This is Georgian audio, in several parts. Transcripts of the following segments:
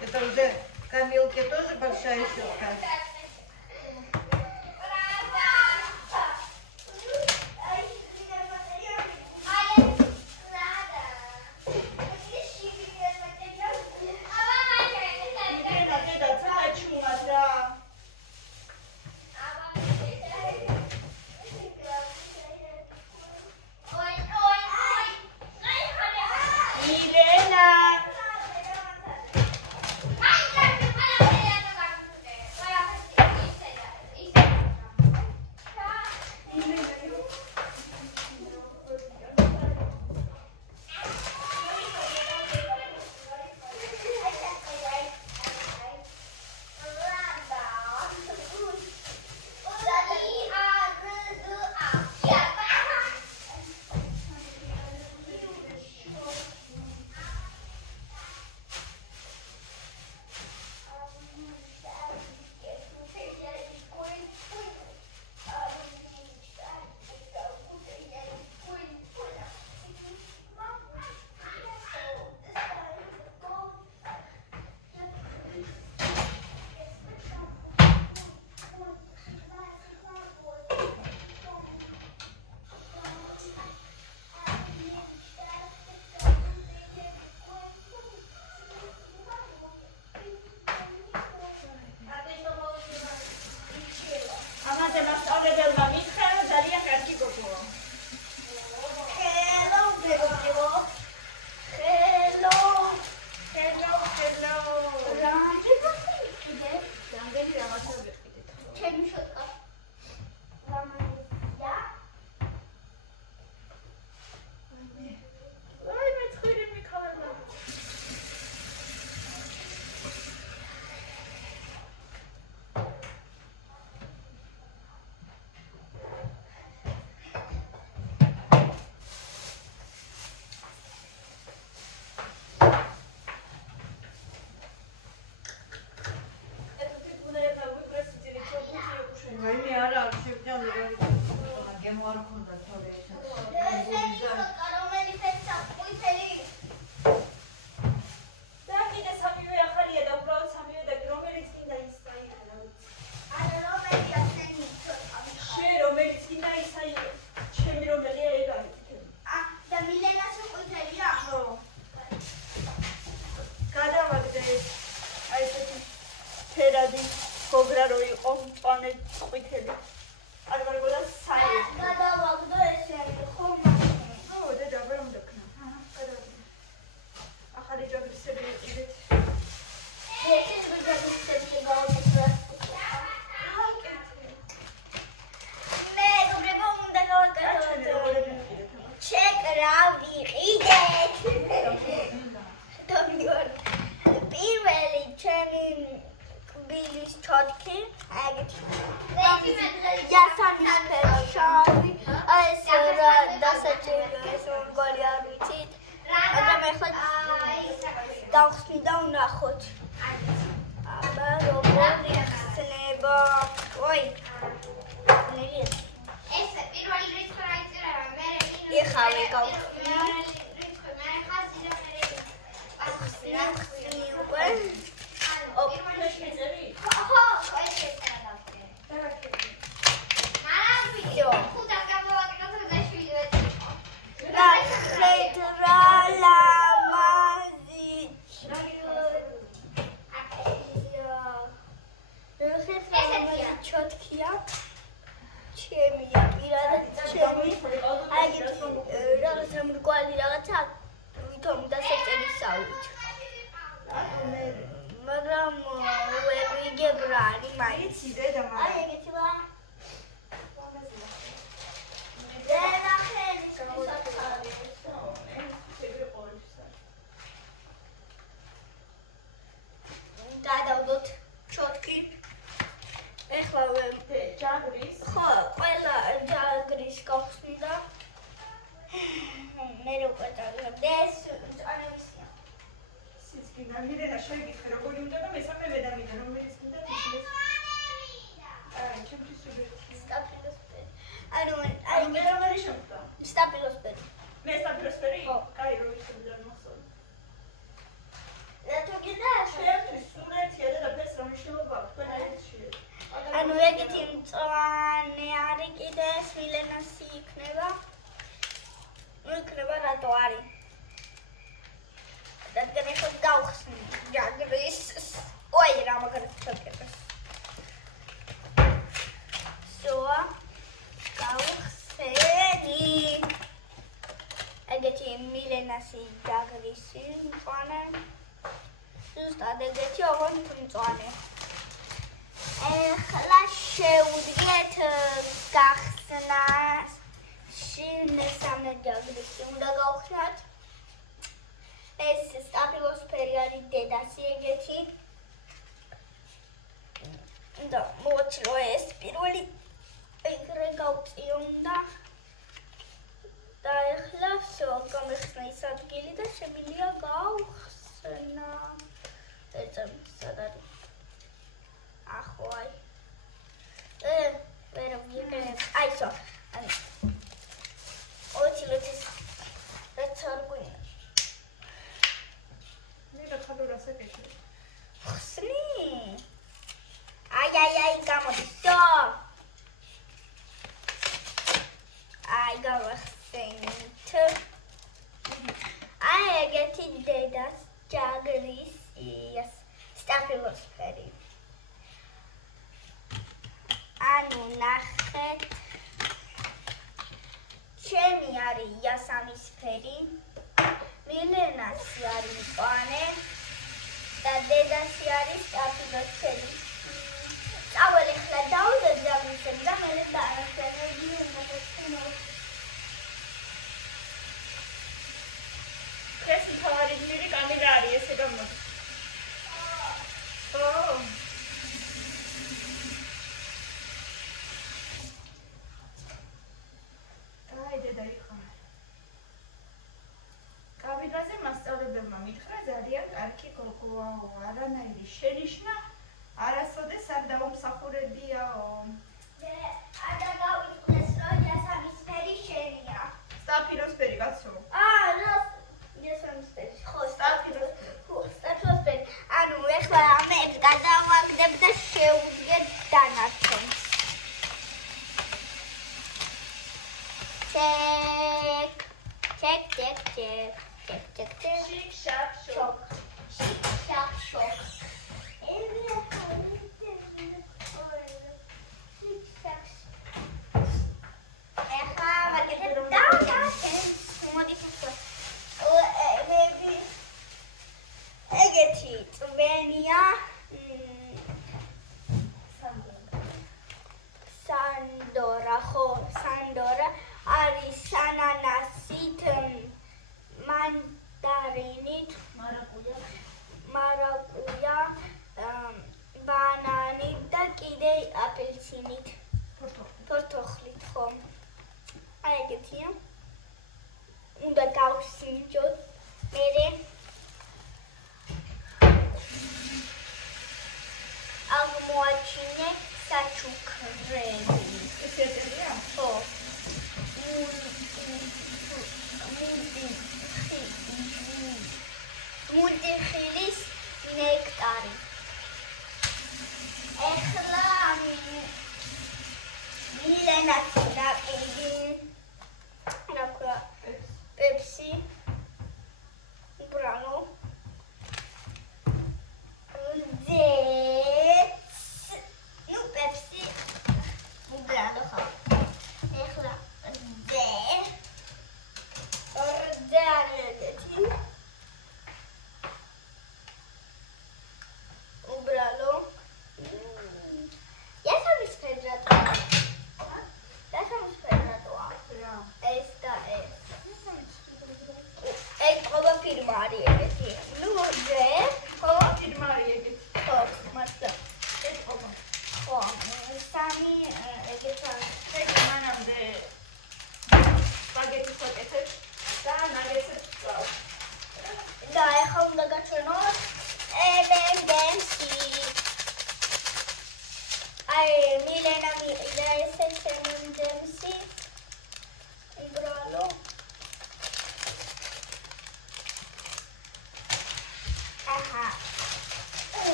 Это уже Камилке тоже большая щетка. Stop ეგეთი ოღონდ მწვანე. ეხლა შევუდგეთ გახსნას. მესამე ჯაგრისი უნდა გავხსნათ. ეს სტაფილოსფერი არის დედასი ეგეთი. და მოვაჩილო ეს პირველი ეგრე გავწიონდა. და ეხლა всё, გამიხსნა ის ადგილი და შემიძლია გავხსნა. სად არის? ახო აი. ვერ ვიღებ. აი всё. ოჩილოთ ეს რაც არ გვინდა. ნიკა ხალურას ეკეთე. ხსნი. აი გამოდი. всё. აი გავახსენით. აი ეგეთი დედას ჯაგრისის სტაფილოსფერი. ანუ ნახეთ. ჩემი არის იასამისფერი. მილენასი არის მწვანე და დედასი არის სტაფილოსფერი. წავალ ეხლა დავუდეთ ჯაგრისები და მე დაახსენებდი უმეტესობა. ეს მთავარი გმირი კამერა არის ესე გამოდი. აი დედა იქა. კაბინაზე მასწავლებელმა მითხრა ძალიან კარგი გოგოაო, არანაირი შენიშვნა არასოდეს არ დავამსახურებიაო. არა გავიწყდეს რომ იასამისფერი შენია. სტაფილოსფერი კაცო. იასამისფერი. ხო, სტაფილოსფერი. ანუ ეხლა ამებს გადავაგდებ და შევუდგეთ დანარჩენს. Чек. ეგეთი წვენია სანდორა არის ანანასით მანდარინით მარაკუია ბანანით და კიდე აპელსინით ფორთოხლით ხომ აი ეგეთია უნდა გავსინჯოთ მერე აღმოაჩინე საჩუქრები. ესეთია? ხო. მუნდიხილის ნექტარი. ეხლა მილენას ნაპირი. რა პეპსი. ბრანო.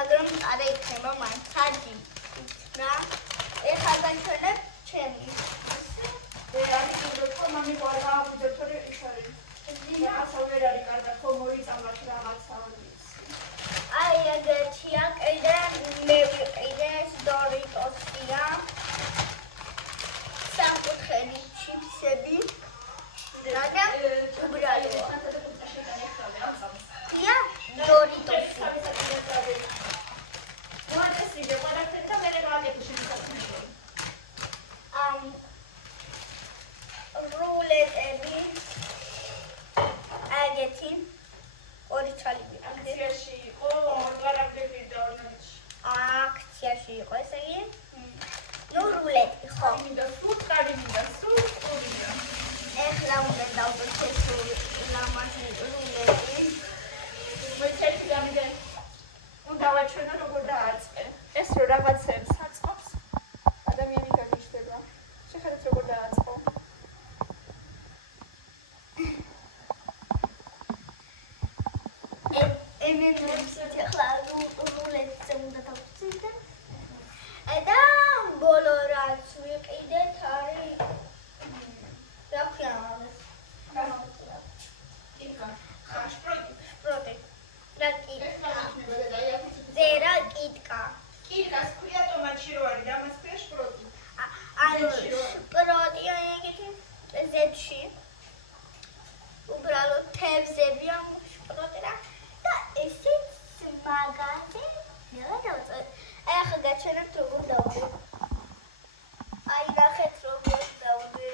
მაგრამ არა იქნება მაინც საჯი რა ეხლა გაჩვენებ ჩემი მამი ყურა ამბობ თორე ის არის დინა ასავერ არის კარგად ხო მოიწამლათ რაღაცა აი ეგეთია კიდე მე ვიყიდე დორიტოსია სამკუთხედი ჩიფსები და უბრალოა ია დორიტოსი რულეტები აგეთი ორი ჩალი აქციაში იყო ორგარაგდები და ორნაჩი აქციაში იყო ესე იგი ნუ რულეტი ხო მინდა სულკარი მინდა სულკურია ეხლა უნდა დავდოთ ეს ლამაზი რულეტი მოიწევი გამიდე უნდა ვაჩვენო როგორ დააწყე ეს რო რაღაცებს აწყობს ადამიანი განიშდება შეხედეთ როგორ დააწყო ეხლა რულეტზე უნდა დავწიდე და ბოლო რაც ვიყიდეთ არის რა ქვია შპროტი რა კიტკა ზერა კიტკა კიტკას ქვია ტომატში რო არის და მას ქვია შპროტი ანუ შპროტი ეგეთი ზეთში უბრალოდ თევზებია შპროტი და ესეც მაგაზე ნელადავწე ახლა გაჩვენებთ როგორ დავდე აი ნახეთ როგორ დავდე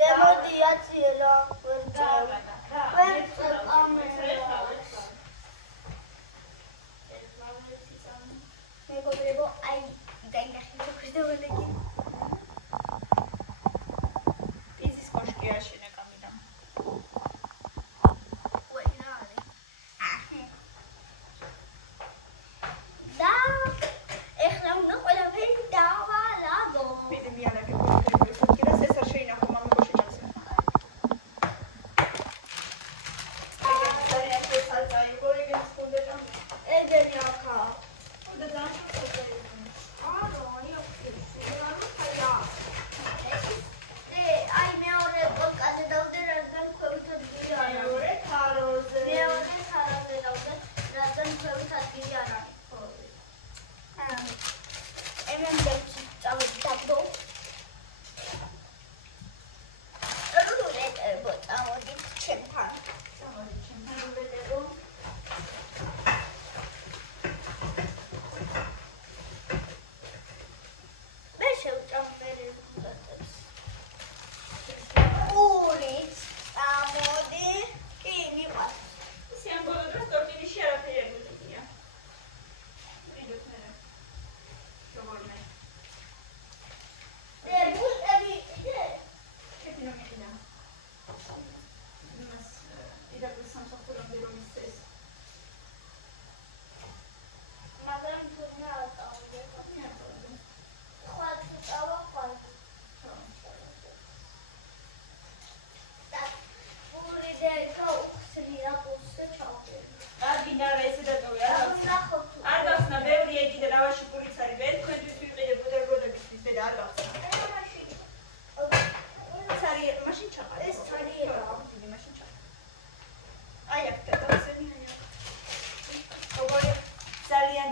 და მოდი აციელა ვერწევ მეგობრებო აი დაინახეთ როგორ დავდე პიზის კოშკი აშენა კამიდან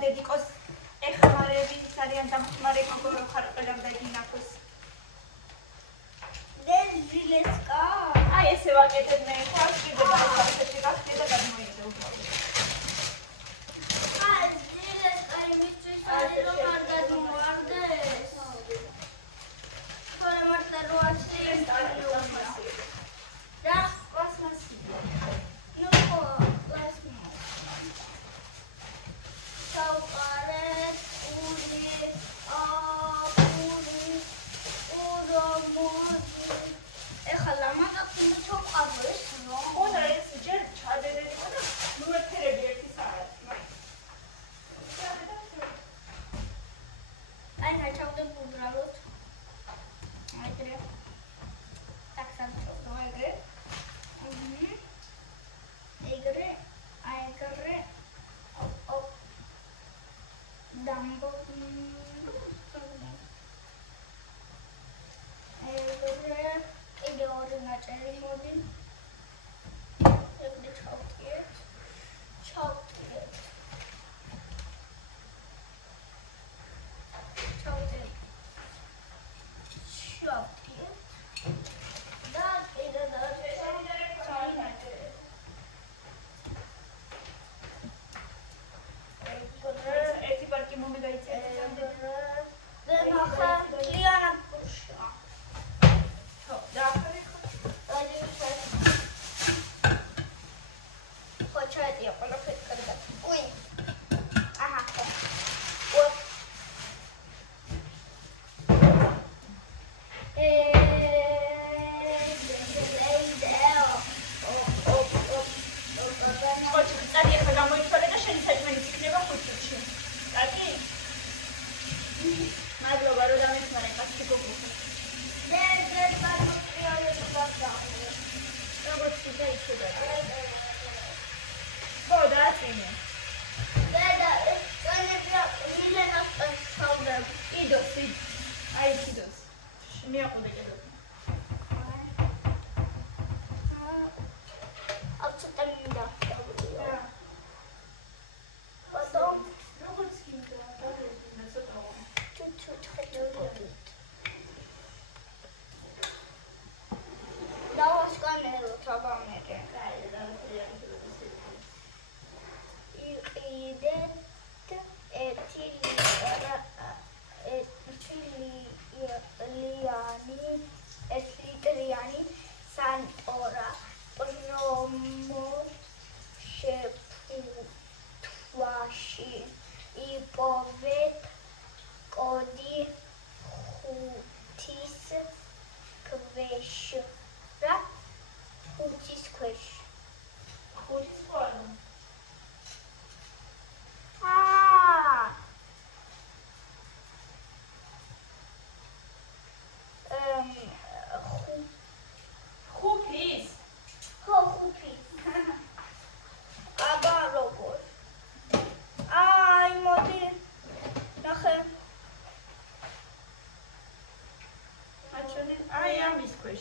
დედიკოს ეხმარები ძალიან დამხმარე გოგო ხარ ყველამ დაგინახოს დეზილესკა აი ესე ვაკეთებ მე ხო კიდე დავახეთე გახდე და გამოიგე უბრალოდ აი დეზილესკა იმისთვის არის რომ არ გადმოვარდეს თორემ არ დაუაცილეს რა პლასმასია ნუ პლასმასია საუყარეთ ული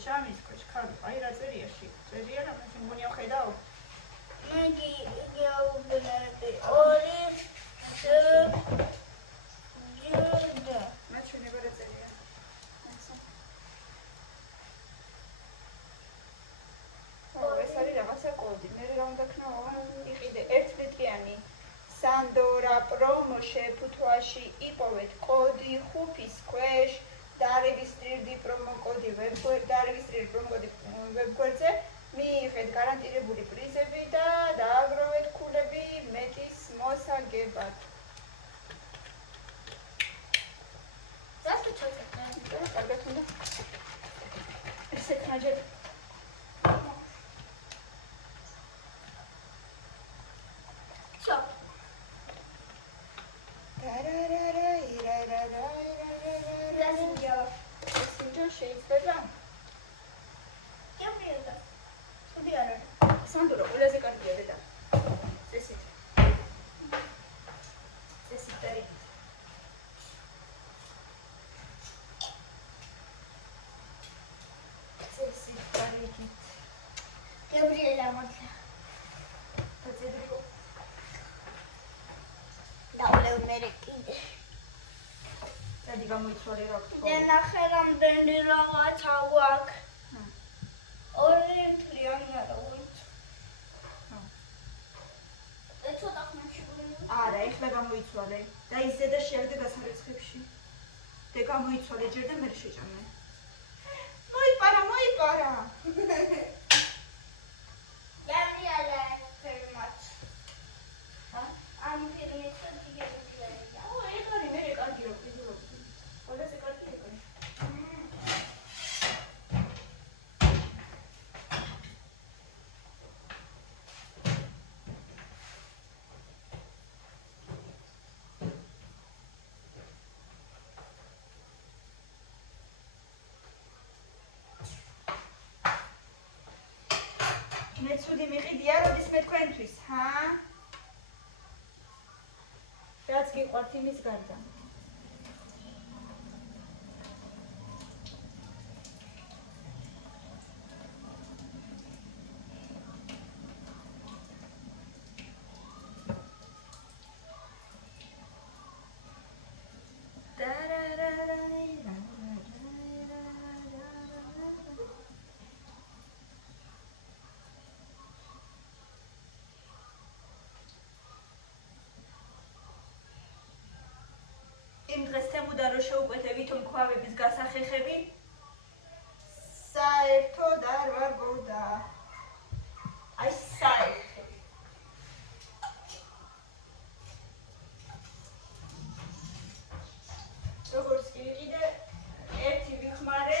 შამის ქვეშ ხარ აი რა წერიაში წერია რა მე მგონია ხედავ მე გეუბნები 2 ჯერდა მაჩვენება რა წერია ეს არის რაღაცა კოდი მე რა უნდა ქნაო იყიდე 1 ლიტიანი სანდორა პრომოშე ფუთვაში იპოვეთ კოდი ხუფის ქვეშ დარეგისტრირდი პრომოკოდი ვებგვერდზე მიიღეთ გარანტირებული პრიზები და დააგროვეთ ქულები მეტის მოსაგებად. ზუსტად ჩავწერე. კარგად უნდა. ესეთ ნაჯერ. შო. შეიძლება? გემრიელდა. ცუდი არ არის. სანდორა, ყველაზე კარგია დედა. წესით. წესით დარი. წესით დარი. გემრიელდა მოდი. დაძებრი. დაულევ მე კიდე. დადი გამოიცვალე რა ხო? და ნახე რამდენი რაღაცა გვაქვს. 2 მთლიანი არა ვით. და ცოტა ხანში გულები. არა, ეხლა გამოიცვალე. და ის ზედა შეაგდე გასარეცხებში. და გამოიცვალე ჯერ და მე შეჭამე. მოიპარა. გაბიალა ფერმაც. ამ ფერმის დიგებია. ეგ არის მე კარგი რო ვიზულობდი. ყველაზე კარგი ეგ არის. მე ცუდი მიყიდია, როდის მე თქვენთვის, ჰა? რაც გიყვარს ვართ იმის გარდა. იმ დღეს თემოდა რომ შეუკვეთე ვითომ ქვავების გასახეხები საერთოდ არ ვარ გოდა აი საერთოდ როგორც კი ვიყიდე ერთი ვიხმარე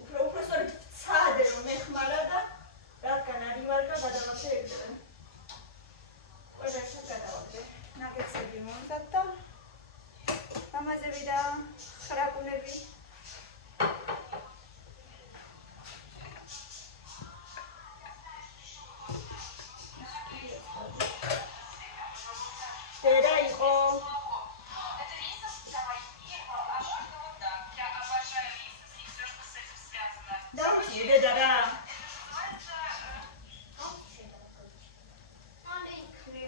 უფრო სწორედ ვცადე რომ ეხმარა და რადგან არ იმარგა გადავაქცე ეგრევე ყველასა გადავაქცე ნაგეცები მომზად და ამაზე ვიდა ხრაკუნები დედა იყო დავჭი დედა რა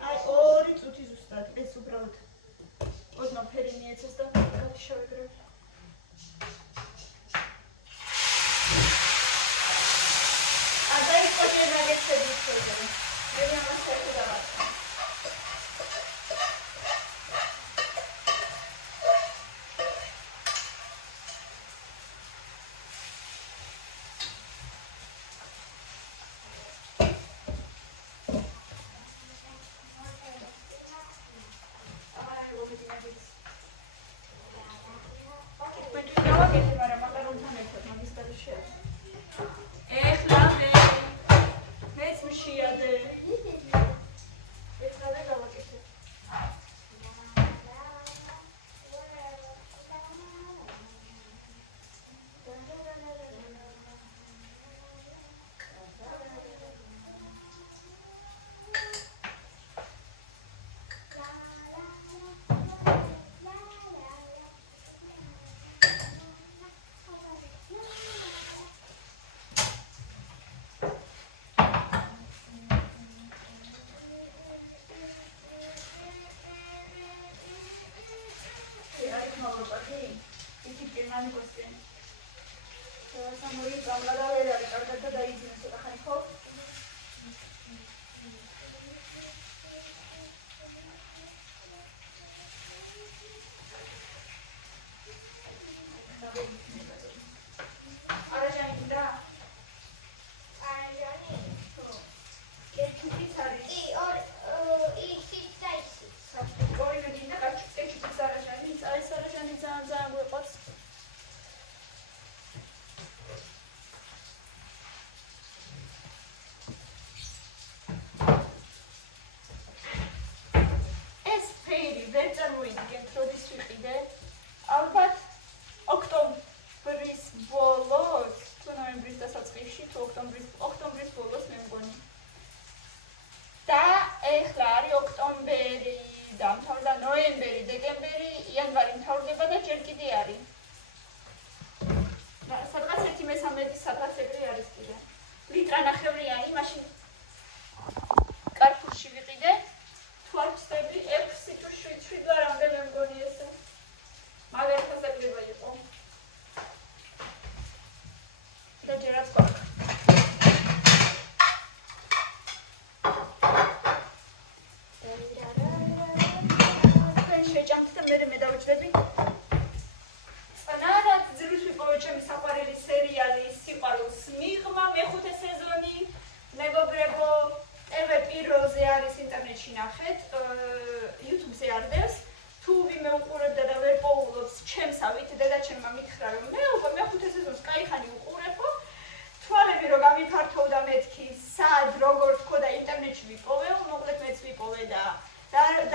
აი ორი წუთი ზუსტად ეს უბრალოდ ოდნავ ფერი მიეცეს და გადიშავეგრებ. დაიწყო ჯერ ნაგეცები იცოდე. მე ამას საერთოდ დავაწყო.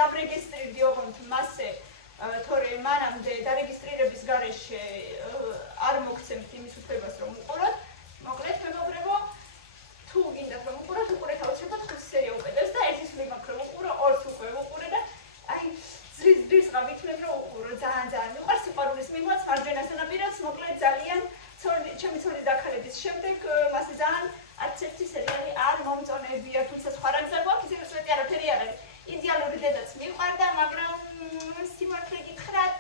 დავრეგისტრირდი ოღონდ მასე თორე მანამდე დარეგისტრირების გარეშე არ მოგცემთ იმის უფლებას რომ უყუროთ. მოკლედ მეგობრებო, თუ გინდათ რომ უყუროთ, უყურეთ აუცილებლად 5 სერია უყურეთ და ერთის მიმაქვს რომ უყურო, ორს უკვე უყურე და აი ზრდის ვირსღა ვითმებ რომ ძალიან მიყვარს სიყვარულის მიღმაც მარჯვენა სანაპიროც მოკლედ ძალიან ჩემი ცოლის დაქალების შემდეგ მასე ძალიან არც ერთი სერიალი არ მომწონებია თუმცა სხვა რაღაცა გვაქვს ისე რომ არაფერი არ არის იდეალური დედაც მიყვარდა მაგრამ სიმართლე გითხრათ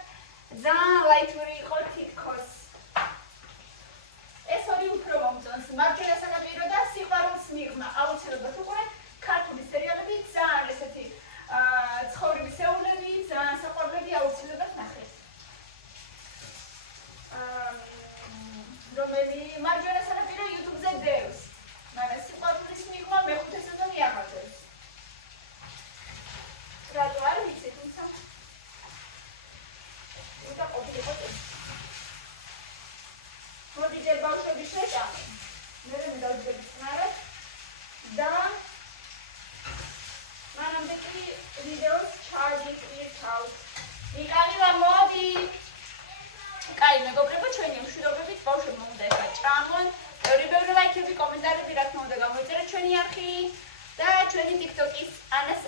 ძალიან ლაითური იყო თითქოს ეს ორი უფრო მომწონს მარჯვენა სანაპირო და სიყვარულის მიღმა აუცილებლად უყურეთ ქართული სერიალები ძალიან ესეთი ცხოვრებისეულები ძალიან საყვარლები აუცილებლად ნახეთ რომელი მარჯვენა სანაპირო YouTube-ზე დევს მაგრამ სიყვარულის მიღმა მეხუთე სეზონი აღარ რატო არ ვიცი თუმცა უნდა ყოფილიყო ეს მოდი ჯერ ბავშვები შეტანე მე დავიწყებ წნარად და მანამდე კი ვიდეოს ჩარჯი ყირთავთ იკალივა მოდი კაი მეგობრებო ჩვენი მშვიდობებით ბავშვებმა უნდა ეხლა ჭამონ ბევრი ლაიქები კომენტარები რა თქმა უნდა გამოიწერეთ ჩვენი არხი და ჩვენი TikTok-ის ანას